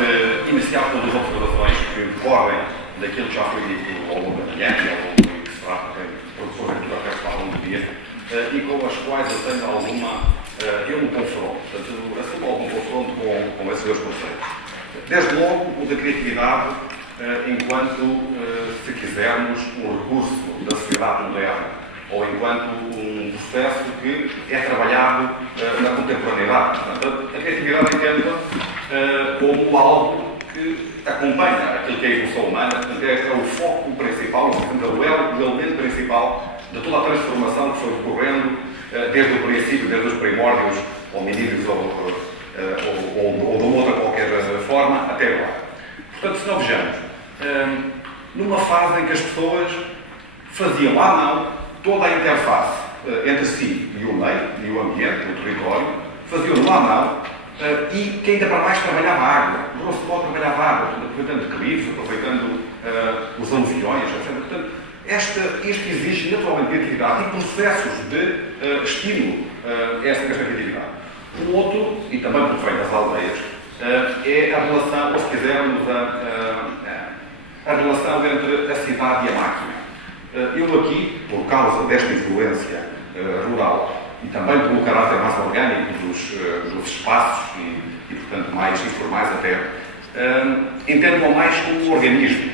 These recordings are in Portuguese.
de iniciar com duas observações que decorrem daquilo que já foi dito ao longo da manhã e ao longo do que se trata do professor Ventura Resto ao longo do dia, e com as quais eu tenho um confronto. Portanto, assumo algum confronto com esses dois conceitos. Desde logo, o da criatividade, enquanto, se quisermos, um recurso da sociedade moderna, ou enquanto um processo que é trabalhado na contemporaneidade. Portanto, a criatividade entendo-a como algo que acompanha aquilo que é a evolução humana. Portanto, este é o foco principal, o elemento principal de toda a transformação que foi decorrendo desde o princípio, desde os primórdios, hominídeos ou de outra qualquer forma, até agora. Portanto, se não vejamos, numa fase em que as pessoas faziam à mão toda a interface entre si e o meio, e o ambiente, o território, faziam-no à mão e que ainda para mais trabalhava a água. Grosso modo trabalhava a água, aproveitando declives, aproveitando os aluviões, etc. Portanto, isto exige naturalmente criatividade e processos de estímulo a esta criatividade. O outro, e também por feito das aldeias, é a relação, ou se quisermos, a relação entre a cidade e a máquina. Eu aqui, por causa desta influência rural e também pelo caráter mais orgânico dos espaços e, portanto, mais informais até, entendo-o mais como um organismo.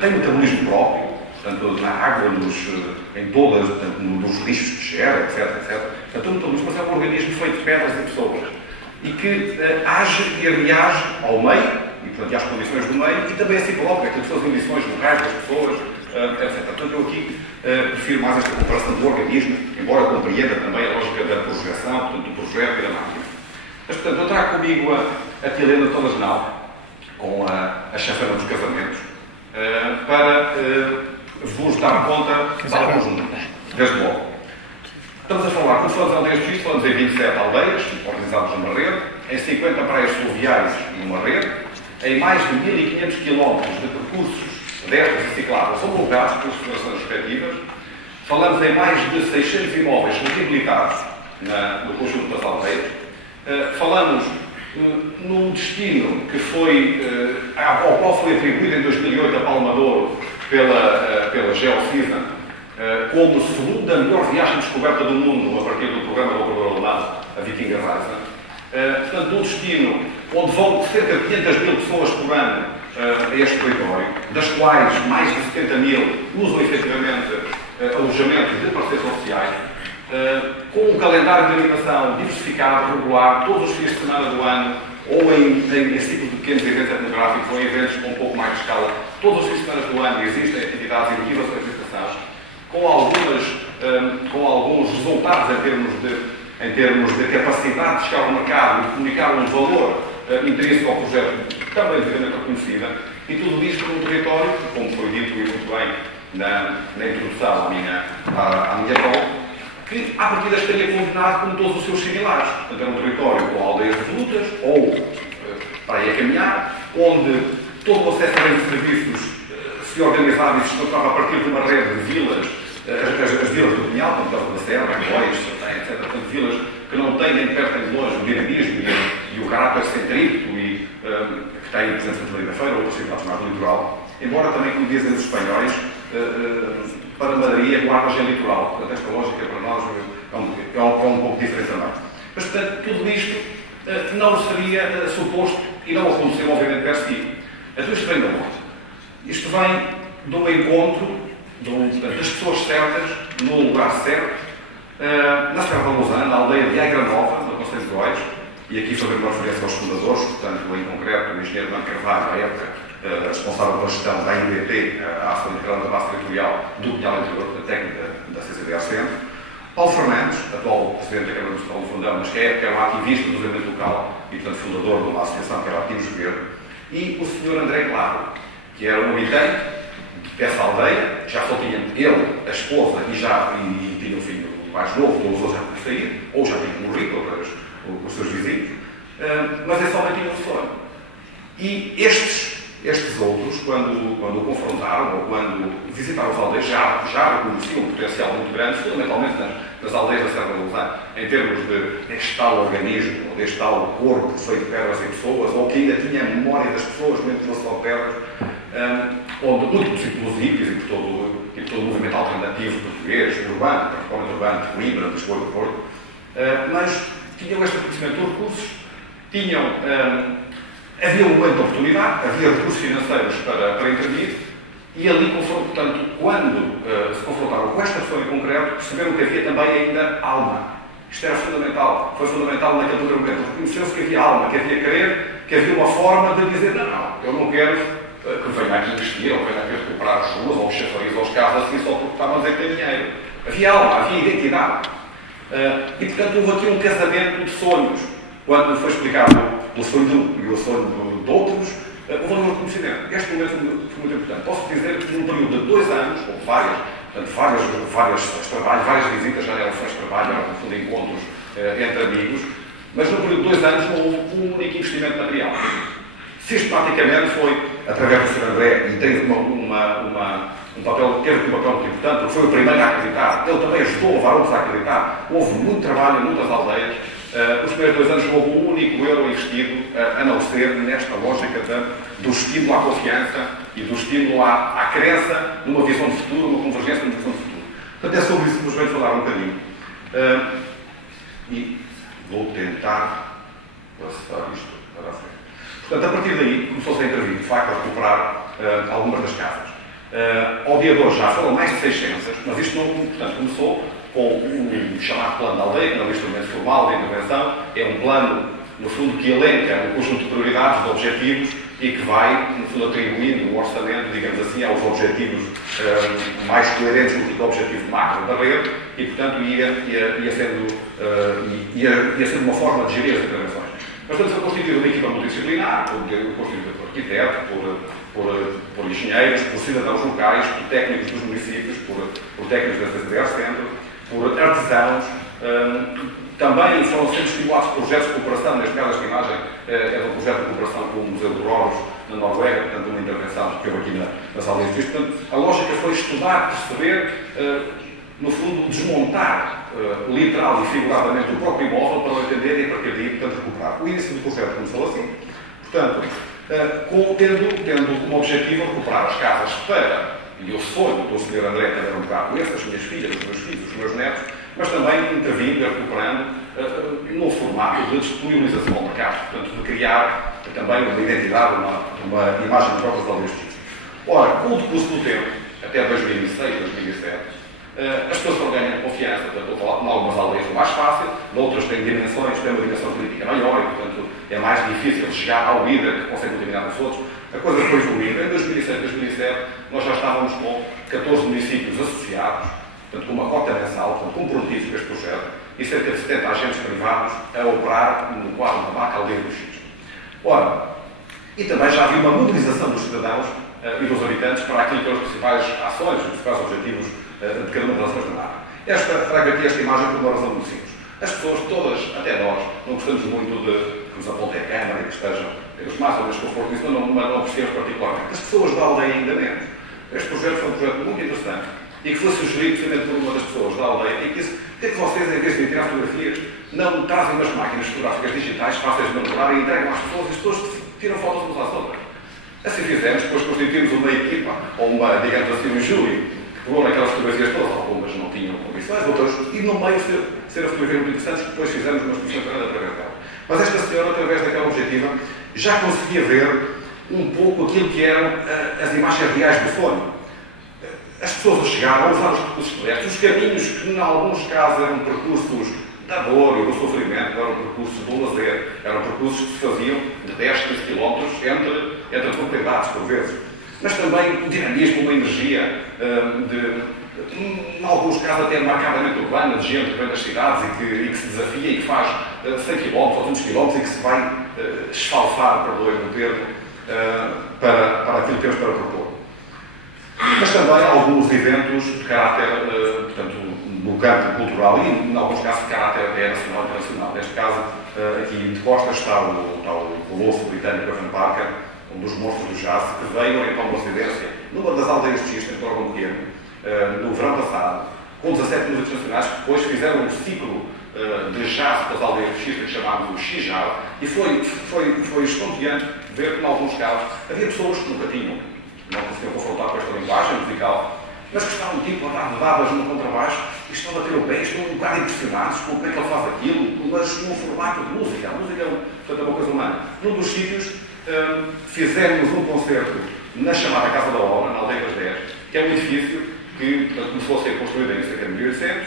Tem um metabolismo próprio, portanto, na água, em todas, portanto, nos lixos que gera, etc, etc. Portanto, um metabolismo, mas é um organismo feito de pedras e pessoas e que age e reage ao meio, e, portanto, e às condições do meio, e também a si próprio, aquilo que são as condições locais das pessoas, etc. Portanto, eu aqui prefiro mais esta comparação do organismo, embora compreenda também a lógica da projeção, portanto, do projeto e da máquina. Mas, portanto, eu trago comigo a tia Helena Tolasnal, com a chefeira dos casamentos, para vos dar conta de alguns números, desde logo. Estamos a falar, quando falamos de aldeias de registro, falamos em 27 aldeias, organizadas numa rede, em 50 praias fluviais numa rede, em mais de 1.500 km de percursos destas recicláveis são colocados pelas federações respectivas. Falamos em mais de 600 imóveis reabilitados no conjunto das aldeias. Falamos num destino que ao qual foi atribuído em 2008 a Palma de Ouro pela GeoCisa como segunda melhor viagem descoberta do mundo a partir do programa do operador alemão, a Vikinga Reise. Portanto, num destino onde vão cerca de 500 mil pessoas por ano a este território, das quais mais de 70 mil usam efetivamente alojamento de parceiros oficiais, com um calendário de animação diversificado, regular, todos os fins de semana do ano, ou em ciclo de pequenos eventos etnográficos, ou em eventos com um pouco mais de escala, todos os fins de semana do ano existem atividades educativas ou visitações, com alguns resultados em termos de capacidade de chegar ao mercado e de comunicar um valor intrínseco ao projeto, também devidamente reconhecida, e tudo isto num território, como foi dito e muito bem na introdução à minha prova, que à partida estaria combinado com todos os seus similares. Portanto, era um território com aldeias resolutas, ou para aí a caminhar, onde todo o acesso a bens e serviços se organizava e se estruturava a partir de uma rede de vilas, as vilas do Pinhal, como Casa da Serra, Góis, etc. Portanto, vilas que não têm nem de perto nem de longe o dinamismo e o caráter centrífugo e que têm presença na Maria da Feira ou outras cidades mais do litoral, embora também, como dizem os espanhóis, para Madrid a margem litoral. Portanto, esta lógica para nós é um pouco diferente também. Mas, portanto, tudo isto não seria suposto e não aconteceu, obviamente, per si. Então, isto vem de onde? Isto vem de um encontro das pessoas certas, no lugar certo, na Serra da Lousã, na aldeia de Agra Nova, no Conselho de Góis, e aqui fazendo uma referência aos fundadores, portanto, em concreto, o engenheiro Banco Carvalho, à época, responsável pela gestão da IDT, a Ação Integrada da Base Territorial do Pinhal Interior, da técnica da CCDR Centro, Paulo Fernandes, atual presidente da Câmara Municipal do Fundão, mas que à época era um ativista do desenvolvimento local e, portanto, fundador de uma associação que era Ativos Verde, e o Sr. André Claro, que era um habitante dessa aldeia, já só tinha ele, a esposa e tinha um filho mais novo, todos os outros já tinham saído, ou já tinham morrido, os seus vizinhos, mas esse homem tinha um sonho. E estes outros, quando o confrontaram, ou quando visitaram as aldeias, já reconheciam um potencial muito grande, fundamentalmente das aldeias da Serra da Lousã, em termos deste tal organismo, ou deste tal corpo feito de pedras e pessoas, ou que ainda tinha a memória das pessoas, mesmo que fosse só pedras, onde, muito pelos hippies e por todo o movimento alternativo português, urbano, principalmente urbano, de Coimbra, de Lisboa e do Porto, mas tinham este reconhecimento de recursos, havia um momento de oportunidade, havia recursos financeiros para intervir, e ali, portanto, quando se confrontaram com esta pessoa em concreto, perceberam que havia também ainda alma. Isto era fundamental. Foi fundamental naquele primeiro momento. Reconheceu-se que havia alma, que havia querer, que havia uma forma de dizer não, eu não quero que venha aqui investir, ou venha aqui recuperar as ruas, ou os chafariz, ou os carros assim, só porque estavam a dizer que tem dinheiro. Havia alma, havia identidade. E, portanto, houve aqui um casamento de sonhos. Quando foi explicado o sonho de um e o sonho de outros, houve um reconhecimento. Este momento foi muito importante. Posso dizer que num período de 2 anos, ou várias sessões de trabalho, várias visitas, já eram sessões de trabalho, eram, no fundo, encontros entre amigos, mas num período de 2 anos não houve um único investimento material. Sistematicamente foi, através do Sr. André, e teve um papel muito importante, porque foi o primeiro a acreditar. Ele também ajudou a levar outros a acreditar. Houve muito trabalho em muitas aldeias. Os primeiros 2 anos não houve um único euro investido, a não ser nesta lógica do estímulo à confiança e do estímulo à crença numa visão de futuro, uma convergência numa visão de futuro. Portanto, é sobre isso que nos veio falar um bocadinho. E vou tentar passar isto para a frente. Portanto, a partir daí, começou-se a intervir, de facto, a recuperar algumas das casas. Ao dia de hoje já foram mais de 600, mas isto não, portanto, começou com um chamado plano da aldeia, que não é um instrumento formal de intervenção, é um plano, no fundo, que elenca um conjunto de prioridades, de objetivos, e que vai, no fundo, atribuindo um orçamento, digamos assim, aos objetivos mais coerentes do que o objetivo macro da rede, e, portanto, ia sendo uma forma de gerir as intervenções. Mas estamos a constituir uma equipa multidisciplinar, constituída por arquitetos, por engenheiros, por cidadãos locais, por técnicos dos municípios, por técnicos da CCDR Centro, por artesãos. Também foram sendo estimulados projetos de cooperação, neste caso esta imagem é um projeto de cooperação com o Museu de Roros, na Noruega, portanto uma intervenção que houve aqui nas aldeias. Portanto, a lógica foi estudar, perceber, no fundo, desmontar literal e figuradamente o próprio imóvel para o entender e a partir daí, portanto, recuperar. O início do projeto começou assim, portanto, tendo como objetivo recuperar as casas para, e o sonho do Sr. André também era um bocado esse, as minhas filhas, os meus filhos, os meus netos, mas também intervindo e recuperando num formato de disponibilização ao mercado, portanto, de criar também uma identidade, uma imagem própria das aldeias de. Ora, com o decurso do tempo, até 2006, 2007, as pessoas foram ganhando confiança, portanto, estou a falar, em algumas aldeias foi mais fácil, noutras têm dimensões, têm uma dimensão política maior e, portanto, é mais difícil chegar ao líder que consegue eliminar os outros. A coisa foi evoluindo. Em 2006, 2007, nós já estávamos com 14 municípios associados, portanto, com uma cota mensal, portanto, comprometidos com este projeto, e cerca de 70 agentes privados a operar no quadro da marca Aldeia dos X. Ora, e também já havia uma mobilização dos cidadãos e dos habitantes para aquilo que são as principais ações, os principais objetivos de cada uma das ações da marca. Trago aqui esta imagem por uma razão muito simples. As pessoas todas, até nós, não gostamos muito de que nos apontem a câmara e que estejam, temos mais ou menos conforto nisso, mas não apreciamos particularmente. As pessoas da aldeia ainda menos. Este projeto foi um projeto muito interessante e que foi sugerido precisamente por uma das pessoas da aldeia e que disse, por que vocês, em vez de tirar fotografias, não trazem umas máquinas fotográficas digitais fáceis de manipular e entregam às pessoas e as pessoas tiram fotos umas às outras. Assim fizemos, depois constituímos uma equipa, ou uma, digamos assim, um júri, que pegou naquelas fotografias todas, algumas não tinham condições, outras, e no meio ser a fotografia muito interessantes, que depois fizemos uma exposição grande através dela. Mas esta senhora, através daquela objetiva, já conseguia ver um pouco aquilo que eram as imagens reais do sonho. As pessoas chegaram a usar os percursos pedestres, os caminhos que, em alguns casos, eram percursos da dor e do sofrimento, eram percursos do lazer, eram percursos que se faziam de 10, 15 km entre propriedades, por vezes. Mas também o dinamismo, uma energia em alguns casos até marcadamente urbana, de gente que vem das cidades e que se desafia e que faz 100 km ou 200 km e que se vai esfalfar, perdoem-me o termo, para aquilo que temos para propor. Mas também alguns eventos de caráter, portanto, no campo cultural e, em alguns casos, de caráter nacional e internacional. Neste caso, aqui de costas está o colosso britânico Evan Parker, um dos monstros do jazz, que veio orientar uma residência numa das aldeias de Xista, em Torre Pequeno, no verão passado, com 17 músicos nacionais que depois fizeram um ciclo de jazz para as aldeias de Xista, que chamámos o X-Jazz, e foi estonteante ver que, em alguns casos, havia pessoas que nunca não conseguiam confrontar com esta linguagem musical, mas que estavam tipo a dar dedadas no contrabaixo e estão a bater o pé, estão um bocado impressionados com como é que ele faz aquilo, mas num formato de música. A música portanto, é uma coisa humana. Num dos sítios, fizemos um concerto na chamada Casa da Obra, na Aldeia das 10, que é um edifício que começou a ser construído em cerca de 1800,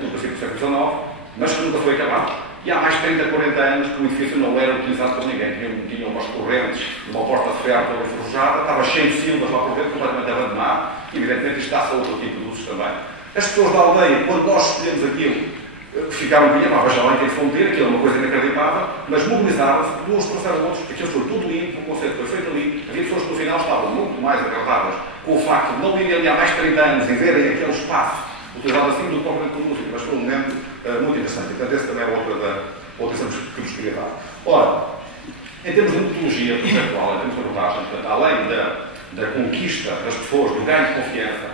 no princípio do século XIX, mas que nunca foi acabado. E há mais de 30, 40 anos que o edifício não era utilizado por ninguém. Tinha umas correntes, uma porta de ferro toda enferrujada, estava cheio de silvas lá por dentro, completamente abandonado. E, evidentemente, isto dá-se a outro tipo de usos também. As pessoas da aldeia, quando nós escolhemos aquilo, ficaram com a veja lá em que se vão ter, aquilo é uma coisa inacreditável, mas mobilizaram-se, uns trouxeram outros, aquilo foi tudo limpo, o conceito foi feito ali. Havia pessoas que no final estavam muito mais agradadas com o facto de não irem ali há mais de 30 anos e verem aquele espaço utilizado assim do que propriamente por música, mas foi um momento muito interessante. Portanto, esse também é outra exemplo que vos queria dar. Ora, em termos de metodologia conceptual, em termos de abordagem, portanto, além da conquista das pessoas, do ganho de confiança,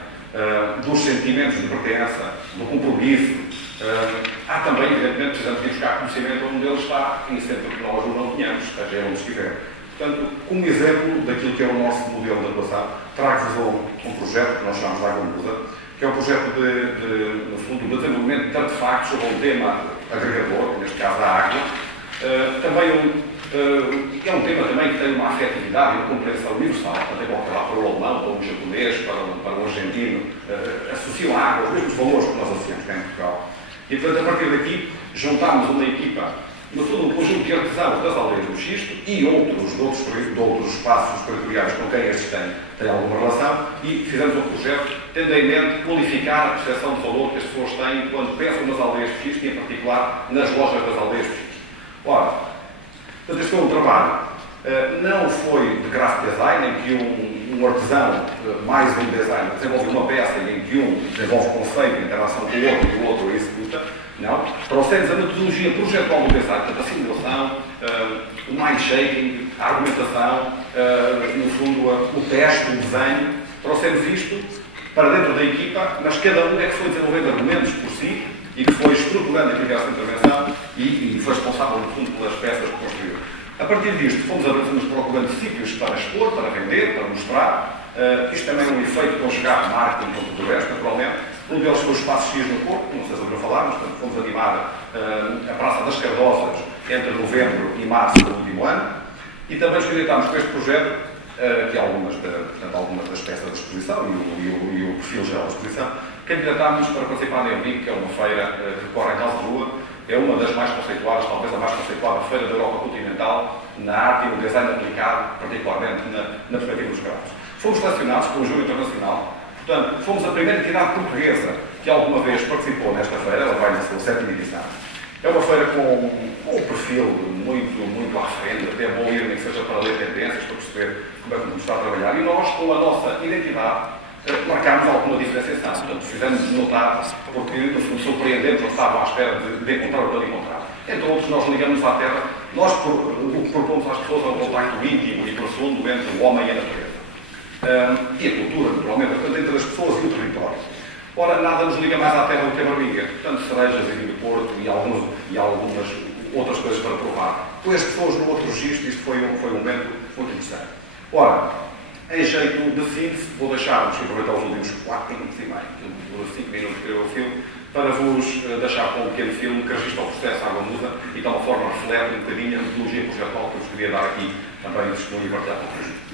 dos sentimentos de pertença, do compromisso, há também, evidentemente, precisamos de buscar conhecimento onde ele está, e sempre que nós o não tenhamos, esteja onde estiver. Portanto, como exemplo daquilo que é o nosso modelo de atuação, trago-vos um projeto que nós chamamos de Água Musa, que é um projeto no fundo, de desenvolvimento de artefactos sobre um tema agregador, neste caso a água. Também é um tema também que tem uma afetividade e uma compreensão universal. Portanto, é qualquer lá para o alemão, para o japonês, para o argentino, associam a água, os mesmos valores que nós associamos cá em Portugal. E, portanto, a partir daqui, juntámos uma equipa, no fundo, um conjunto de artesãos das aldeias do Xisto e de outros espaços territoriais com quem estes têm alguma relação, e fizemos um projeto tendo em mente qualificar a percepção de valor que as pessoas têm quando pensam nas aldeias do Xisto e, em particular, nas lojas das aldeias do Xisto. Ora, portanto, este foi um trabalho. Não foi de graphic design, em que um artesão, mais um designer, desenvolve uma peça em que um desenvolve conceito, a interação com o outro e o outro executa. Não. Trouxemos a metodologia projetual do design, portanto, a simulação, o mind shaping, a argumentação, no fundo, o teste, o desenho. Trouxemos isto para dentro da equipa, mas cada um é que foi desenvolvendo argumentos por si e que foi estruturando aquilo que é a sua intervenção e foi responsável, no fundo, pelas peças que construiu. A partir disto, fomos procurando sítios para expor, para vender, para mostrar. Isto também é um efeito conjugado de marketing com tudo o resto, naturalmente. Um deles foi o Espaço X no Porto, não sei se ouviram falar, mas portanto, fomos animar a Praça das Cardosas entre novembro e março do último ano. E também experimentámos com este projeto, que algumas das peças da exposição e o perfil geral da exposição, candidatámos para participar na EURIC, que é uma feira que decorre em Karlsruhe. É uma das mais conceituadas, talvez a mais conceituada feira da Europa continental na arte e no design aplicado, particularmente na perspectiva dos gráficos. Fomos selecionados por um júri internacional. Portanto, fomos a primeira entidade portuguesa que alguma vez participou nesta feira. Ela vai na sua 7ª edição. É uma feira com um perfil muito à frente, até é bom ir, nem que seja para ler tendências, para perceber como é que nos está a trabalhar. E nós, com a nossa identidade, marcámos alguma diferenciação. Portanto, fizemos notar, porque nos surpreendemos, não estavam à espera de encontrar o que ele encontrava. Entre outros, nós ligamos à Terra. Nós, o que propomos às pessoas é um contacto íntimo e profundo entre o homem e a natureza. E a cultura, naturalmente, portanto, entre as pessoas e o território. Ora, nada nos liga mais à terra do que a barriga. Portanto, cerejas e vinho de Porto e algumas outras coisas para provar. Com as pessoas no outro registro, isto foi um momento muito interessante. Ora, em jeito de síntese, vou deixar-vos aproveitar os últimos 4 minutos e meio, 5 minutos que eu o filme, para vos deixar com um pequeno filme que registra o processo Água Musa e de tal forma reflete um bocadinho a metodologia projetual que eu vos queria dar aqui também testemunho e partilhar convosco.